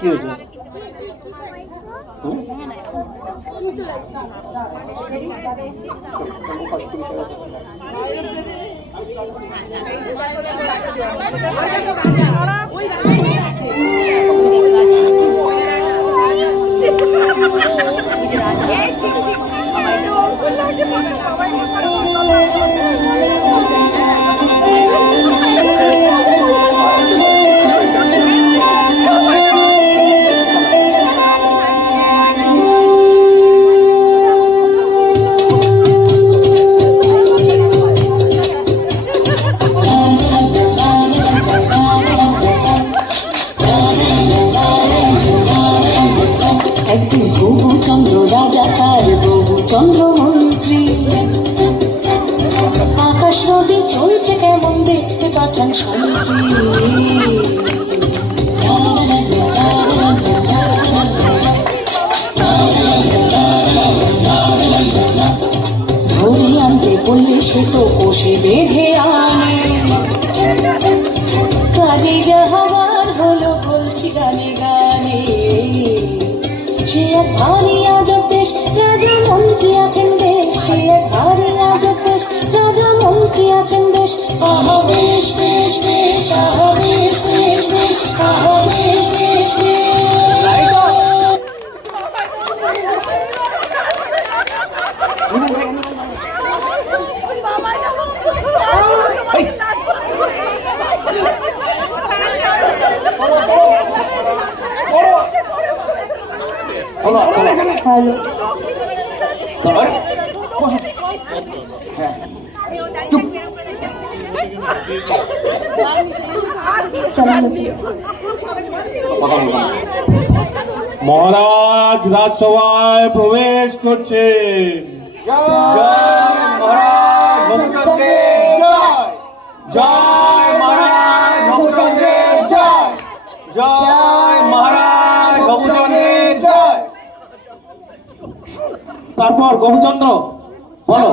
কি হয়েছে? একদিন বহুচন্দ্র রাজা তার বহুচন্দ্র মন্ত্রী, আকাশ নদী চলছে কেমন দেখতে পাঠান সন্ত্রী। ধরে আনতে বললে সে তো কষে বেঁধে আনে, কাজেই যা হবার হলো বলছি গানে গানে। সে এক ভারী আজব দেশ, রাজা মন্ত্রী আছেন বেশ, সে এক ভারী আজব দেশ, রাজা মন্ত্রী আছেন বেশ। আহা বেশ বেশ বেশ, আহা বেশ বেশ বেশ, আহা বেশ বেশ বেশ। মহারাজ রাজসভায় প্রবেশ করছেন। জয় মহারাজ ভবচন্দ্রের জয়, জয় মহারাজ ভবচন্দ্রের জয়, জয় মহারাজ ভবচন্দ্রের জয়। তারপর গোপচন্দ্র বলো,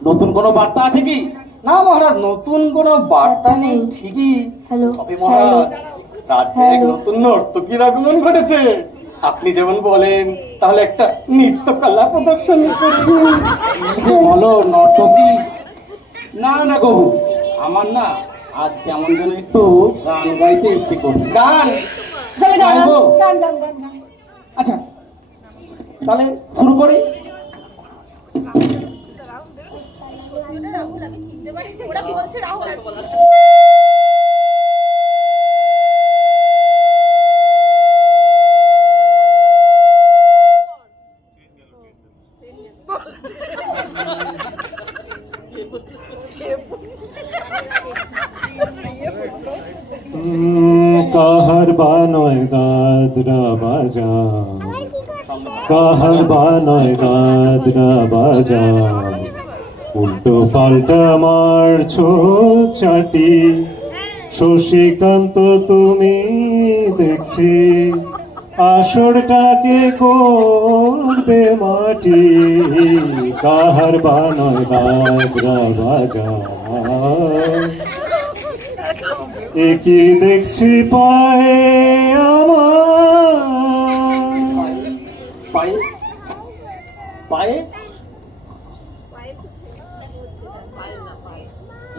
নতুন কোনো বার্তা আছে কি? না মহারাজ, নতুন কোনো বার্তা নেই ঠিকই, তবে মহারাজ রাজ্যে এক নতুন নর্তকীর আগমন ঘটেছে। আপনি যেমন বলেন তাহলে একটা নৃত্যকলা প্রদর্শনী করুন। বলো নর্তকী। না না গবু, আমার না আজ কেমন যেন একটু গান গাইতে ইচ্ছে করছে। গান গাইবো? আচ্ছা তাহলে শুরু করি। কাহার বানয় গাদরা বাজা, কাহার বানয় গাদরা বাজা, উল্টো পাল্টা মারছো চাটি, শশীকান্ত তুমি দেখছি আসরটাকে করবে মাটি। কাহার বানয় গাদরা বাজা, একি দেখছি পায়ে আমার, পায়ে পায়ে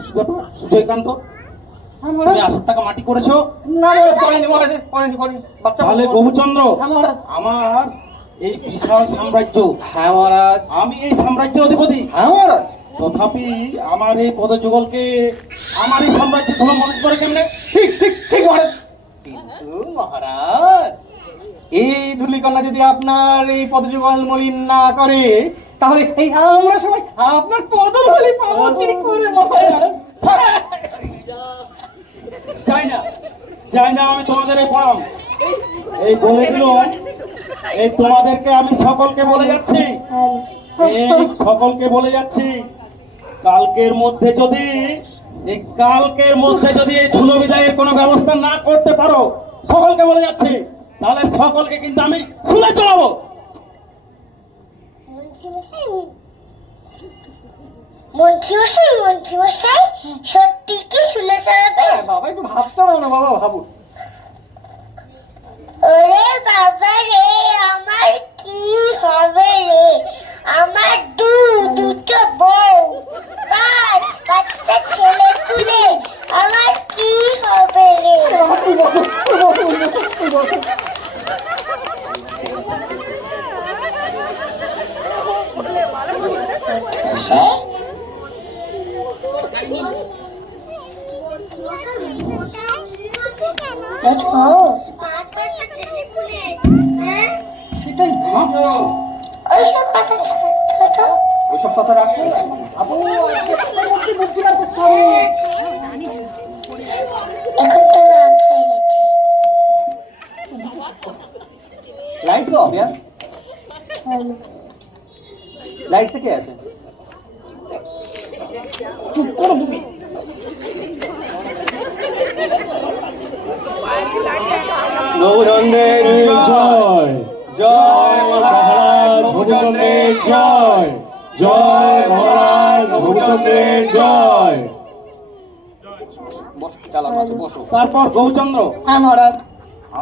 কি ব্যাপার সুজয়কান্ত, তুমি আসর টাকা মাটি করেছো? না করেনি মহারাজ, করেনি করেনি। তাহলে গোপচন্দ্র, আমার এই বিশাল সাম্রাজ্য। হ্যাঁ মহারাজ, আমি এই সাম্রাজ্যের অধিপতি। হ্যাঁ মহারাজ, তথাপি আমার এই পদযুগলকে আমার এই সাম্রাজ্যে ধর্ম মনে করে কেমনে? ঠিক ঠিক ঠিক মহারাজ। কিন্তু মহারাজ, এই ধূলিকণা যদি আপনার এই পদযুগল মলিন না করে তাহলে এই আমরা সবাই আপনার পদধূলি পাবো কি করে মহারাজ? চাই না, চাই না আমি তোমাদের এই প্রণাম। এই বলে দিল, এই তোমাদেরকে আমি সকলকে বলে যাচ্ছি, এই সকলকে বলে যাচ্ছি, কালকের মধ্যে যদি এই ধুলো বিদায়ের কোনো ব্যবস্থা না করতে পারো, সকলকে বলে যাচ্ছি, তাহলে সকলকে কিন্তু আমি শুলে চড়াবো। মন্ত্রীমশাই সত্যি কি শুলে চড়াবে? বাবা একটু ভাবতে পারো না, বাবা ভাবো। বসো। সেটাই ভাবছো। ওইসব কথা রাখো। আপু বুদ্ধি বার করতে হবে। লাইট তো অফ यार। লাইট से क्या আছে? চুপ করো তুমি। নবচন্দ্রের জয়, জয় মহারাজ নবচন্দ্রের জয়, জয় মহারাজ নবচন্দ্রের জয়। বসো, চালানো আছে, বসো। তারপর গৌচন্দ্র। হ্যাঁ মহারাজ।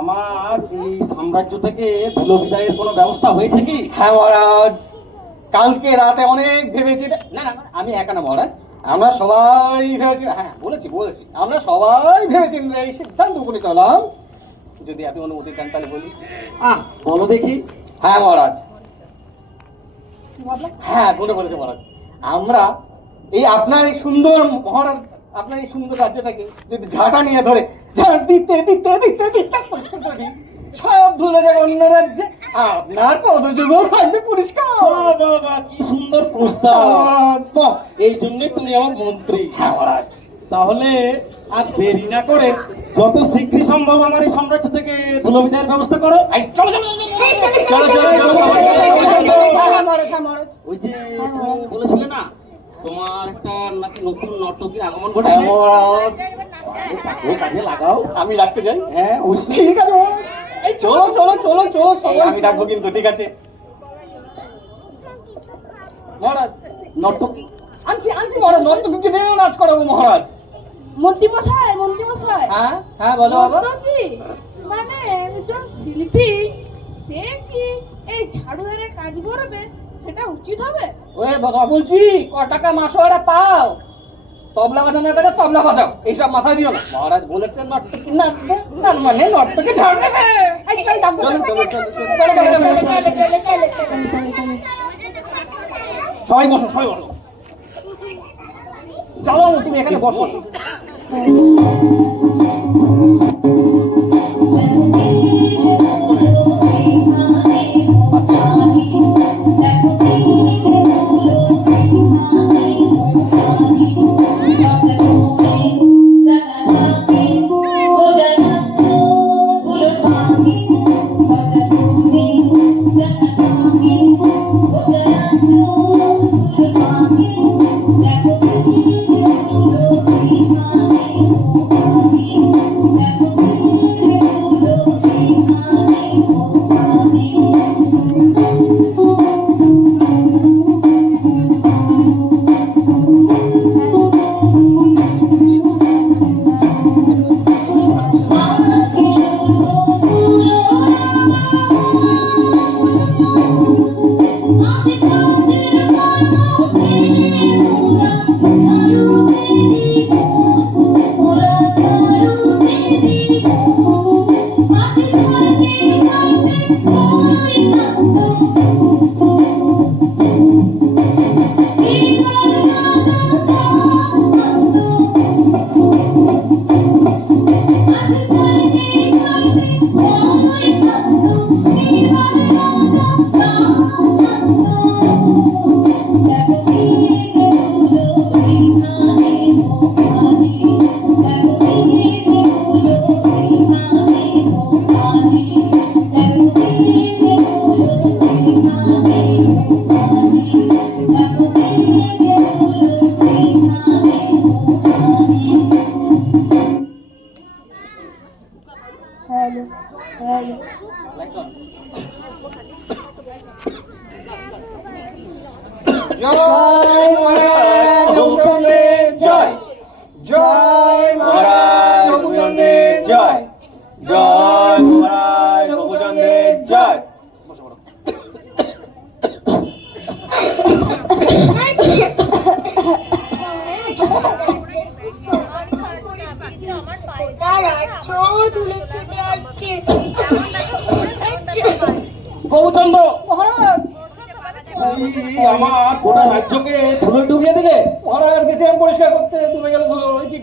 আমার এই সাম্রাজ্য থেকে ধুলো বিদায়ের কোনো ব্যবস্থা হয়েছে কি? হ্যাঁ মহারাজ, কালকে রাতে অনেক ভেবেছি। না না, আমি একা না মহারাজ, আমরা সবাই ভেবেছি। হ্যাঁ বলেছি, আমরা সবাই ভেবেছি, এই সিদ্ধান্ত উপনীত হলাম, যদি আপনি অনুমতি দেন তাহলে বলি। বলো দেখি। হ্যাঁ মহারাজ, হ্যাঁ বলেছে মহারাজ, আমরা এই আপনার এই সুন্দর মহারাজ, আপনার এই সুন্দর রাজ্যটাকে যদি ঝাঁটা নিয়ে ধরে ঝাঁট দিতে পরিষ্কার করে দিই, সব ধুলে যাবে অন্য রাজ্যে, আপনার পদযুগল থাকবে পরিষ্কার। বাবা কি সুন্দর প্রস্তাব মহারাজ, এই জন্যই তুমি আমার মন্ত্রী। হ্যাঁ মহারাজ, তাহলে আর দেরি না করে যত শীঘ্র সম্ভব আমার এই সাম্রাজ্য থেকে ধুলো বিদায়ের ব্যবস্থা করো। চলো চলো ওই যে তুমি বলেছিলে না তোমার একটা নাকি নতুন নর্তকীর আগমন ঘটেছে, কাজে লাগাও। আমি রাখতে যাই। হ্যাঁ অবশ্যই, ঠিক আছে মহারাজ। এই চলো চলো চলো চলো সবাই, আমি রাখবো কিন্তু, ঠিক আছে মহারাজ। নর্তকী আনছি মহারাজ, নর্তকীকে নিয়েও নাচ করাবো মহারাজ। মন্ত্রী মশাই, হ্যাঁ হ্যাঁ বলো বাবা। নর্তকী মানে একজন শিল্পী, সে কি এই ঝাড়ুদারের কাজ করবে, সেটা উচিত হবে? ওই বাবা বলছি, ক টাকা মাসোয়ারা পাও, তবলা বাজানোর কাছে তবলা বাজাও, এইসব মাথায় দিও না। মহারাজ বলেছেন নর্তকী নাচবে, তার মানে নর্তকী ঝাড় নেবে। সবাই বসো, চলো তুমি এখানে বসো। জয় মহারাজ নবচন্দ্রের জয়, জয় মহারাজ নবচন্দ্রের জয়, জয় মহারাজ নবচন্দ্রের জয়। রাজ্য ধুলে চলে আসছে,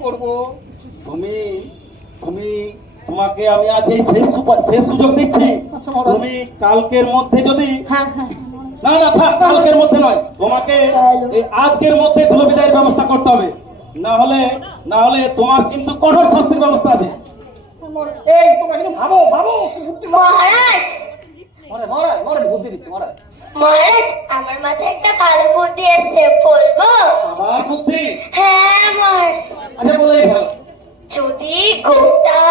করব? তুমি তুমি তোমাকে আমি আজ এই শেষ সুযোগ দিচ্ছি। আচ্ছা, মহারাজ। তুমি কালকের মধ্যে যদি হ্যাঁ হ্যাঁ না না থাক, কালকের মধ্যে নয়, তোমাকে এই আজকের মধ্যে ধুলো বিদায়ের ব্যবস্থা করতে হবে। না হলে তোমার কিন্তু কঠোর শাস্তির ব্যবস্থা আছে। এই তোমরা কিন্তু ভাবো ভাবো মহারাজ মহারাজ বুদ্ধি দিচ্ছে মহারাজ। মহারাজ আমার মাথায় একটা ভালো বুদ্ধি এসছে, বলবো? আমার বুদ্ধি? হ্যাঁ মহারাজ, আচ্ছা বলেই ভালো। যদি গোটা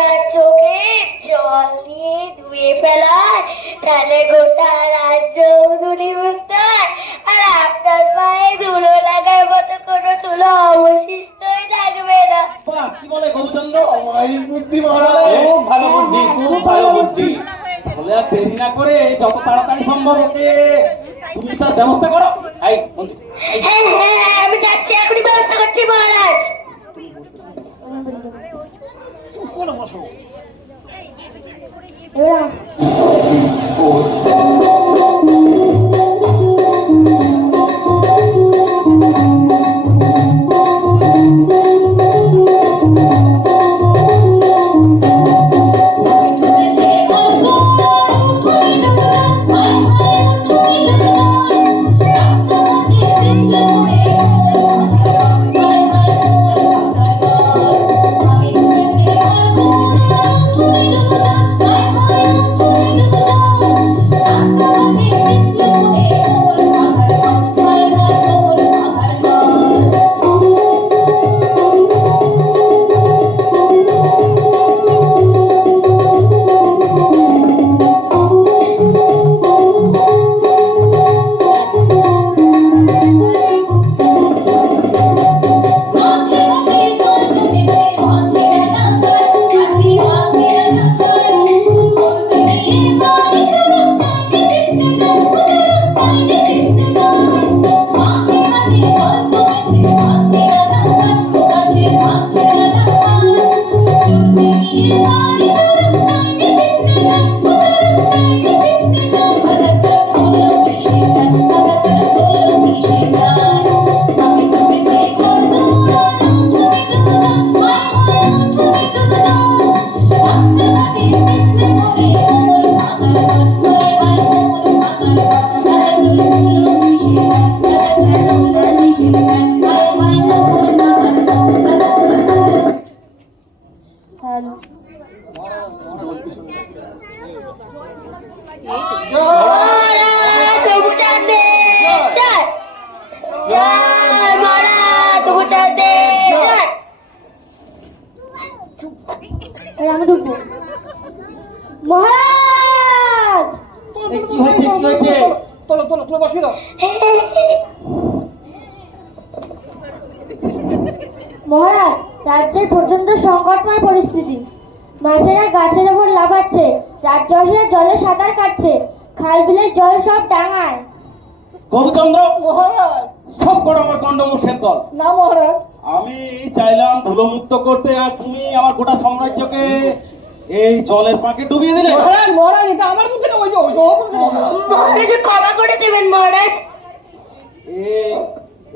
রাজ্যকে জল দিয়ে ধুয়ে ফেলায় তাহলে গোটা রাজ্য ধুলিমুক্ত হয়, আর আপনার পায়ে ধুলো লাগার মতো কোনো ধুলো অবশিষ্টই থাকবে না। বাহ, কি বলে গোবিচন্দ্র? এই বুদ্ধি মহারাজ। খুব ভালো বুদ্ধি, খুব ভালো বুদ্ধি। তাহলে আর দেরি না করে যত তাড়াতাড়ি সম্ভব ওকে তুমি তার ব্যবস্থা করো। এই বন্ধু, হ্যাঁ হ্যাঁ হ্যাঁ, আমি যাচ্ছি, এখনই ব্যবস্থা করছি মহারাজ। মহারাজ এই কি হয়েছে, কি হয়েছে? তোলো তোলো তুলে বসিয়ে দাও। মহারাজ, রাজ্যের প্রচন্ড সংকটময় পরিস্থিতি। মাছেরা গাছের ওপর লাফাচ্ছে, রাজবাসীরা জলে সাঁতার কাটছে, খাল বিলের জল সব ডাঙায়। গোবিচন্দ্র, মহারাজ। সব কটা আমার গন্ডমূর্খের দল। না মহারাজ। আমি চাইলাম ধুলো মুক্ত করতে, আর তুমি আমার গোটা সাম্রাজ্যকে এই জলের পাকে ডুবিয়ে দিলে। মহারাজ মহারাজ, এটা আমার বুদ্ধি না, ওই যে বুদ্ধি মহারাজ। মহারাজ ক্ষমা করে দেবেন মহারাজ।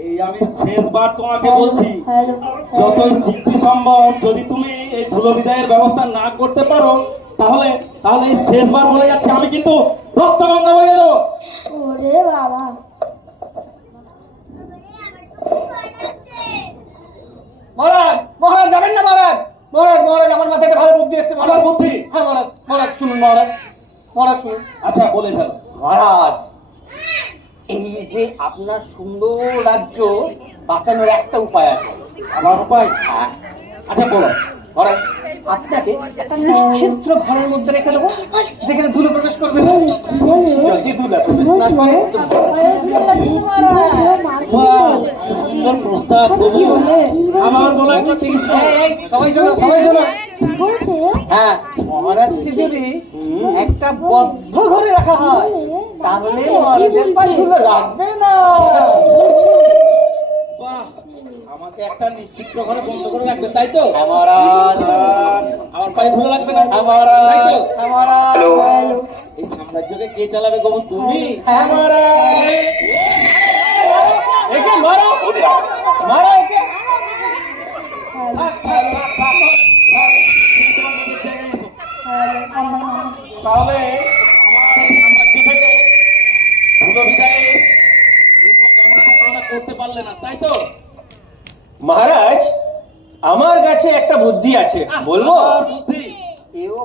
এই আমি শেষবার তোমাকে বলছি, যতই শীঘ্র সম্ভব যদি তুমি এই ধুলো বিদায়ের ব্যবস্থা না করতে পারো, তাহলে এই শেষবার বলে যাচ্ছে, আমি কিন্তু রক্ত গঙ্গা বলে দেবো। ওরে বাবা। মহারাজ মহারাজ যাবেন না মহারাজ। মহারাজ মহারাজ, আমার মাথায় একটা ভালো বুদ্ধি এসেছে। আমার বুদ্ধি? হ্যাঁ মহারাজ। মহারাজ শুনুন মহারাজ, মহারাজ শুনুন। আচ্ছা বলে ফেল। মহারাজ, এই যে আপনার সুন্দর রাজ্য বাঁচানোর একটা উপায় আছে। আমার উপায়? হ্যাঁ আচ্ছা বলো। মহারাজ, আপনাকে একটা নিশ্চিদ্র ঘরের মধ্যে রেখে দেবো, যেখানে ধুলো প্রবেশ করবে না। যদি ধুলো প্রবেশ না করে তো বাহ, কি সুন্দর প্রস্তাব প্রভু। আমার বলা একটা তিরিশ। সবাই শোনো, সবাই শোনো। হ্যাঁ, মহারাজকে যদি একটা বদ্ধ ঘরে রাখা হয়, তাহলে মহারাজের পায়ে ধুলো লাগবে না। বাহ, আমাকে একটা নিশ্চিত ঘরে বন্ধ করে রাখবে, তাই তো? মহারাজ, আমার পায়ে ধুলো লাগবে না, মহারাজ, তাই তো? মহারাজ। এই সাম্রাজ্যকে কে চালাবে গোবন? তুমি? হ্যাঁ মহারাজ। একে মারো, মারো একে। থাক, থাক, থাক, থাক, থাক। তুমি তোমার নিজের জায়গায় এসো। তাহলে আমার এই সাম্রাজ্য থেকে ধুলো বিদায়ের কোনো ব্যবস্থা তোমরা করতে পারলে না, তাই তো? মহারাজ, আমার কাছে একটা বুদ্ধি আছে, বলবো? আর বুদ্ধি?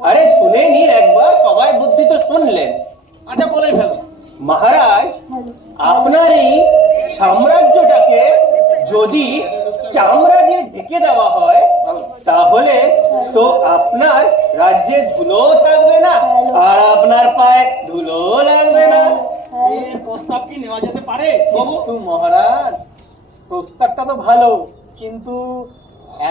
আরে শুনে নিন একবার, সবাই বুদ্ধি তো শুনলেন। আচ্ছা, বলেই ফেলো। মহারাজ, আপনার এই সাম্রাজ্যটাকে যদি চামড়া দিয়ে ঢেকে দেওয়া হয় তাহলে তো আপনার রাজ্যে ধুলো থাকবে না আর আপনার পায়ে ধুলো লাগবে না। এই প্রস্তাব কি নেওয়া যেতে পারে বাবু? কিন্তু মহারাজ, প্রস্তাবটা তো ভালো, কিন্তু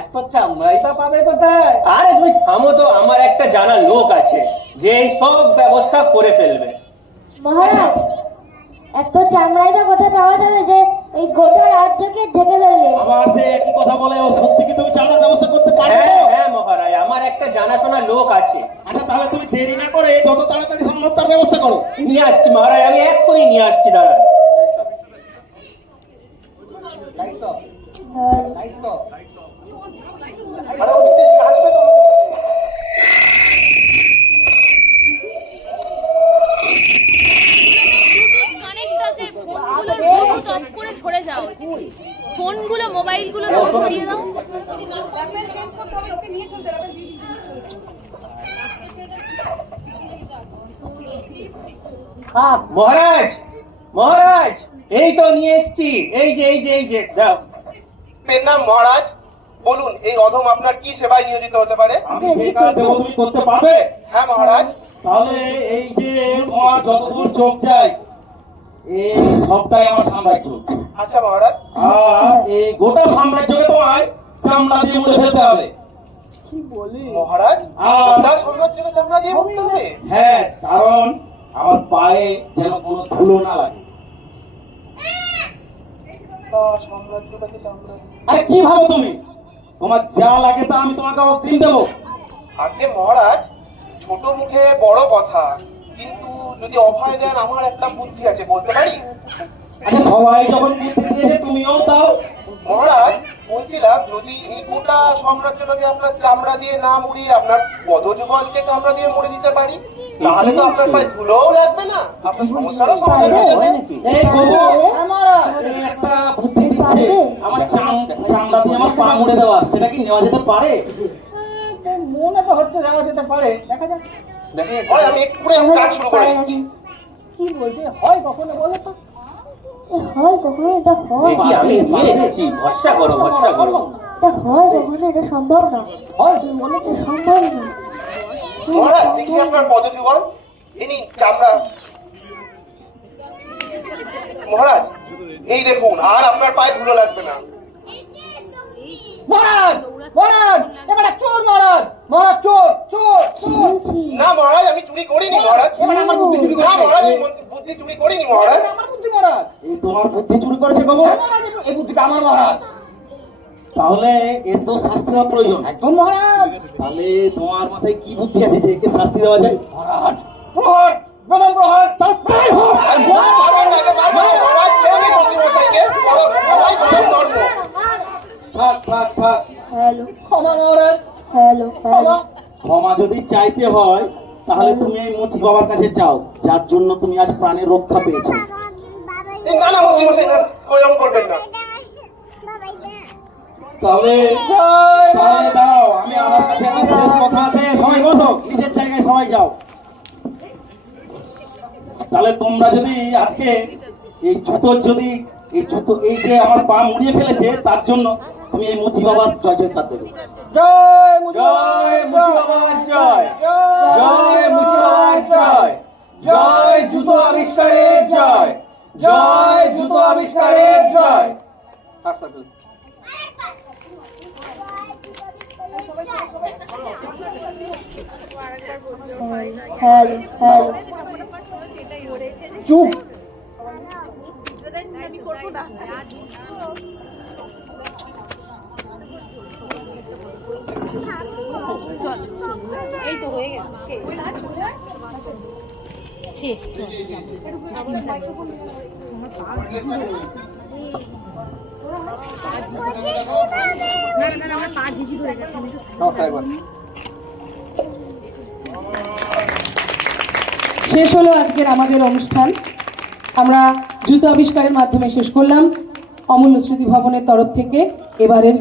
এত চামড়াই বা পাবে কোথায়? আরে তুমি থামো তো, আমার একটা জানা লোক আছে যে এই সব ব্যবস্থা করে ফেলবে। মহারাজ, এত চামড়াই বা কোথায় পাওয়া যাবে যে এই গোটা রাজ্যকে ঢেকে ফেলবে? আবার সে একই কথা বলে, ও সত্যি কি তুমি চামড়ার ব্যবস্থা করতে পারবে? হ্যাঁ হ্যাঁ মহারাজ, আমার একটা জানাশোনা লোক আছে। আচ্ছা, তাহলে তুমি দেরি না করে যত তাড়াতাড়ি সম্ভব তার ব্যবস্থা করো। নিয়ে আসছি মহারাজ, আমি এক্ষুনি নিয়ে আসছি, দাঁড়ান। ফোনগুলো মোবাইলগুলো সরিয়ে দাও। মহারাজ, মহারাজ, এই তো নিয়ে এসছি, এই যে দাও। আপনার নাম মহারাজ, বলুন এই অধম আপনার কি সেবায় নিয়োজিত হতে পারে? আমি যে কাজ দেবো তুমি করতে পারবে? হ্যাঁ মহারাজ। তাহলে এই যে তোমার যতদূর চোখ যায় এই সবটাই আমার সাম্রাজ্য। আচ্ছা মহারাজ। আর এই গোটা সাম্রাজ্যকে তোমায় চামড়া দিয়ে মুড়ে ফেলতে হবে। মহারাজ, আর আপনার সাম্রাজ্যকে চামড়া দিয়ে মুড়তে হবে? হ্যাঁ, কারণ আমার পায়ে যেন কোনো ধুলো না লাগে। তা সাম্রাজ্যটাকে চামড়া দিয়ে? আরে কি ভাবো তুমি? তোমার যা লাগে তা আমি তোমাকে অগ্রিম দেবো। আগে মহারাজ, ছোট মুখে বড় কথা, কিন্তু যদি অভয় দেন আমার একটা বুদ্ধি আছে, বলতে পারি? আচ্ছা, সবাই যখন বুদ্ধি দিয়েছে তুমিও দাও। মহারাজ, বলছিলাম যদি এই গোটা সাম্রাজ্যটাকে আপনার চামড়া দিয়ে না মুড়িয়ে আপনার পদযুগলকে চামড়া দিয়ে মুড়ে দিতে পারি, তাহলে তো আপনার পায়ে ধুলোও লাগবে না, আপনার সমস্যারও সমাধান হয়ে যাবে। এই গবু, এই একটা বুদ্ধি দিচ্ছে আমার চামড়া দিয়ে আমার পা মুড়ে দেওয়া, সেটা কি নেওয়া যেতে পারে? মনে তো হচ্ছে যাওয়া যেতে পারে, দেখা যাক। মহারাজ, আমি এক্ষুনি আমার কাজ শুরু করে দিচ্ছি। কি বলছে, হয় কখনো বলো তো? হয় কখনো এটা হয়? দেখি আমি নিয়ে এসেছি, ভরসা করো, ভরসা করো। এটা হয় কখনো? এটা সম্ভব না। হয় তুমি বলে তো। সম্ভব না। মহারাজ, দেখি আপনার পদযুগল, ইনি চামড়া। মহারাজ, এই দেখুন, আর আপনার পায়ে ধুলো লাগবে না। মহারাজ, মহারাজ, এবারে চোর মহারাজ, মহারাজ চোর, চোর, চোর। না মহারাজ, আমি চুরি করিনি মহারাজ। এবারে আমার বুদ্ধি চুরি না করেছে। মহারাজ, আমি বুদ্ধি চুরি করিনি মহারাজ। এটা আমার বুদ্ধি মহারাজ। এই তোমার বুদ্ধি চুরি করেছে গবু? হ্যাঁ, মহারাজ, এই বুদ্ধিটা আমার মহারাজ। তাহলে এর তো শাস্তি হওয়া প্রয়োজন। একদম মহারাজ। তাহলে তোমার মাথায় কি বুদ্ধি আছে যে একে শাস্তি দেওয়া যায়? মহারাজ, প্রহার, প্রথম প্রহার, তারপরে হোক। আর মারবেন না, একে মারবেন না, মহারাজ, ছেড়ে দিন মন্ত্রীমশাইকে। সবাই গরম ধর্ম। থাক, থাক, থাক। হ্যালো, ক্ষমা মহারাজ, হ্যালো, ক্ষমা। ক্ষমা যদি চাইতে হয় তাহলে তুমি এই মুচি বাবার কাছে যাও, যার জন্য তুমি আজ প্রাণের রক্ষা পেয়েছো। না না মন্ত্রীমশাই, না, ওইরকম করবেন না। তাহলে তাহলে দাও, আমি আমার কাছে একটা শেষ কথা আছে। সবাই বসো, নিজের জায়গায় সবাই যাও। তাহলে তোমরা যদি আজকে এই জুতো এই যে আমার পা মুড়িয়ে ফেলেছে তার জন্য তুমি এই মুচি বাবার জয় জয়কার দেবে। জয় মুচি জয় মুচি বাবার জয়, জয় মুচি বাবার জয়, জয় জুতো আবিষ্কারের জয়, জয় জুতো আবিষ্কারের জয়। Hello, hello. চুপ। এই তো হয়ে গেছে শেষ। নমস্কার একবার। শেষ হলো আজকের আমাদের অনুষ্ঠান। আমরা জুতো আবিষ্কারের মাধ্যমে শেষ করলাম। অমূল্য স্মৃতি ভবনের তরফ থেকে এবারের